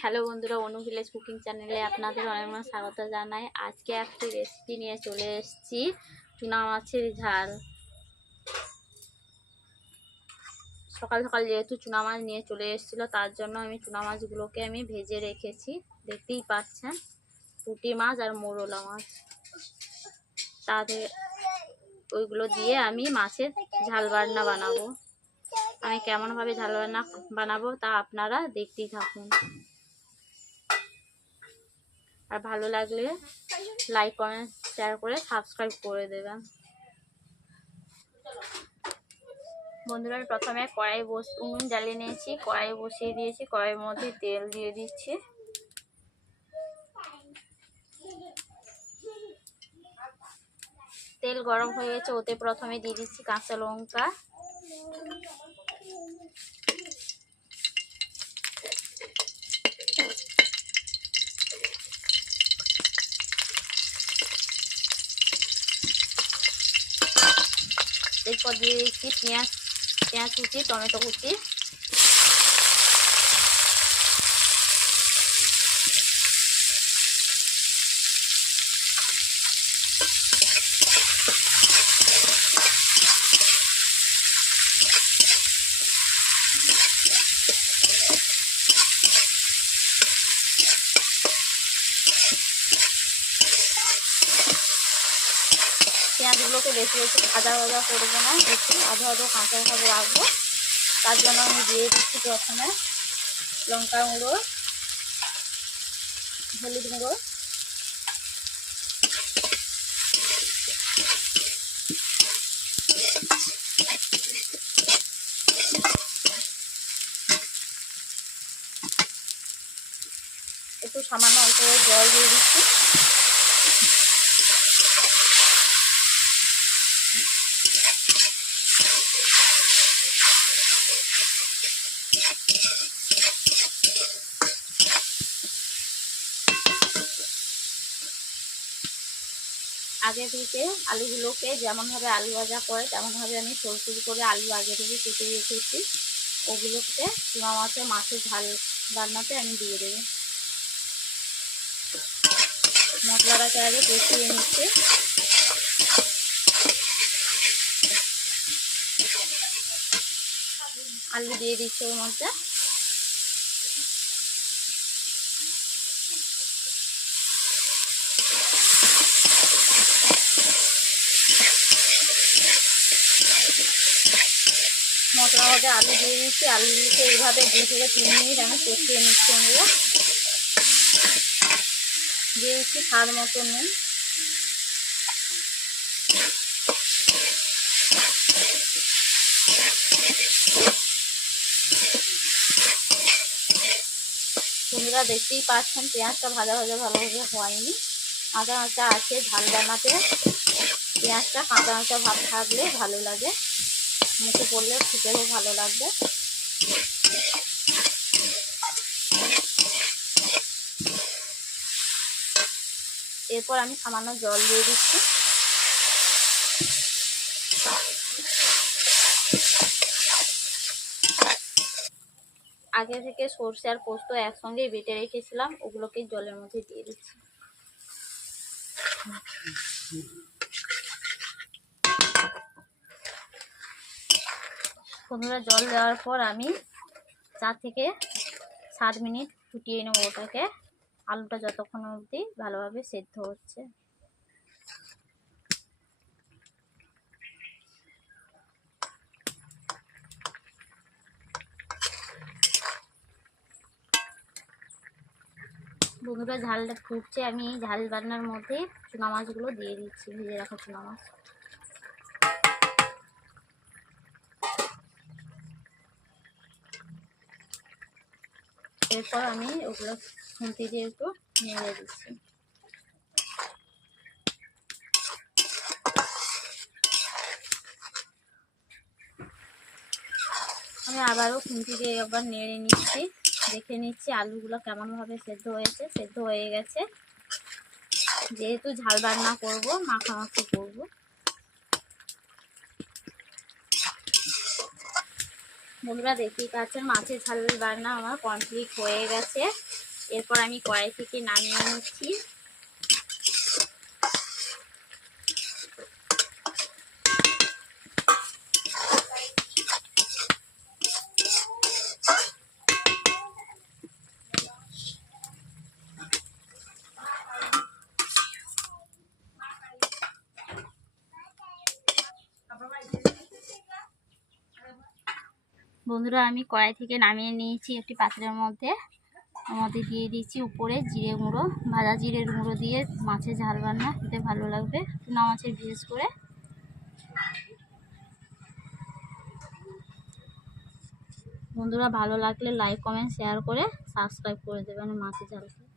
Hello বন্ধুরা, অনু village cooking চ্যানেলে আপনাদের অনেক অনেক স্বাগত জানাই। আজকে একটি রেসিপি নিয়ে চলে এসেছি, চুনা মাছের ঝাল। সকাল সকাল যেহেতু চুনা মাছ নিয়ে চলে এসেছিলো, তার জন্য আমি চুনা মাছগুলোকে ভেজে রেখেছি। দেখতেই পাচ্ছেন, পুঁটি মাছ আর মোরলা মাছ। তাদের ওইগুলো দিয়ে আমি মাছের ঝাল বান্না বানাবো। আমি কেমনভাবে ঝাল বান্না বানাবো তা আপনারা দেখতেই থাকুন। আর ভালো লাগলে লাইক কমেন্ট শেয়ার করে সাবস্ক্রাইব করে দেবেন বন্ধুরা। প্রথমে উনুন জ্বালিয়ে নিয়েছি, কড়াই বসিয়ে দিয়েছি। কড়াইয়ের মধ্যে তেল দিয়ে দিচ্ছি। তেল গরম হয়ে গেছে, ওতে প্রথমে দিয়ে দিচ্ছি কাঁচা লঙ্কা, এরপর দিয়ে দিচ্ছি পেঁয়াজ কুচি, টমেটো কুচি, পেঁয়াজগুলোকে বেশি বেশি ভাজা করবো না, একটু আধো আধো কাঁচাভাবে রাখবো। তার জন্য আমি দিয়ে দিচ্ছি প্রথমে লঙ্কা গুঁড়ো, হলুদ গুঁড়ো, একটু সামান্য অল্প জল দিয়ে দিচ্ছি। আগে থেকে আলুগুলোকে যেমনভাবে আলু ভাজা করে তেমনভাবে আমি সরু করে আলু আগে থেকে কেটে রেখেছি। ওগুলোকে চুনা মাছের ঝাল রান্নাতে আমি দিয়ে দেবো। মশলাটাকে আগে কষিয়ে নিচ্ছে। আলু দিয়ে দিচ্ছে ওর মধ্যে। মশলার মধ্যে আলু দিয়ে দিচ্ছি। আলুগুলোকে এইভাবে 2 থেকে 3 মিনিট আমি কষিয়ে নিচ্ছি। আমরা দিয়ে দিচ্ছি স্বাদ মতো নুন। বন্ধুরা দেখতেই পাচ্ছেন, পেঁয়াজটা ভাজা ভালোভাবে হয়নি, কাঁচা কাঁচা আছে। ঝাল বানাতে পেঁয়াজটা কাঁচা কাঁচা ভাব থাকলে ভালো লাগে, মুখে পড়লে খেতেও ভালো লাগবে। এরপর আমি সামান্য জল দিয়ে দিচ্ছি। আগে থেকে সরষে আর পোস্ত একসঙ্গে বেটে রেখেছিলাম, ওগুলোকে জলের মধ্যে দিয়ে দিচ্ছি। বন্ধুরা, জল দেওয়ার পর আমি 4 থেকে 7 মিনিট ফুটিয়ে নেব ওটাকে, আলুটা যতক্ষণ অবধি ভালোভাবে সেদ্ধ হচ্ছে। বন্ধুরা, ঝালটা ফুটছে, আমি এই ঝাল রান্নার মধ্যে চুনা মাছগুলো দিয়ে দিচ্ছি, ভেজে রাখা চুনা মাছ। এরপর আমি ওগুলো খুন্তি দিয়ে একটু নেড়ে দিচ্ছি। আমি আবারও খুন্তি দিয়ে একবার নেড়ে নিচ্ছি, দেখে নিচ্ছি আলুগুলো কেমনভাবে সেদ্ধ হয়েছে। সেদ্ধ হয়ে গেছে। যেহেতু ঝাল রান্না করব, মাখামাখি করব, বন্ধুরা দেখতেই পাচ্ছেন মাছের ঝাল রান্না আমার কমপ্লিট হয়ে গেছে। এরপর আমি কড়াই থেকে নামিয়ে নিচ্ছি। বন্ধুরা, আমি কড়াই থেকে নামিয়ে নিয়েছি একটি পাত্রের মধ্যে। মধ্যে দিয়ে দিচ্ছি উপরে জিরে গুঁড়ো, ভাজা জিরের গুঁড়ো দিয়ে মাছের ঝাল রান্না খেতে ভালো লাগবে, চুনা মাছের বিশেষ করে। বন্ধুরা, ভালো লাগলে লাইক কমেন্ট শেয়ার করে সাবস্ক্রাইব করে দেবেন মাছের ঝালকে।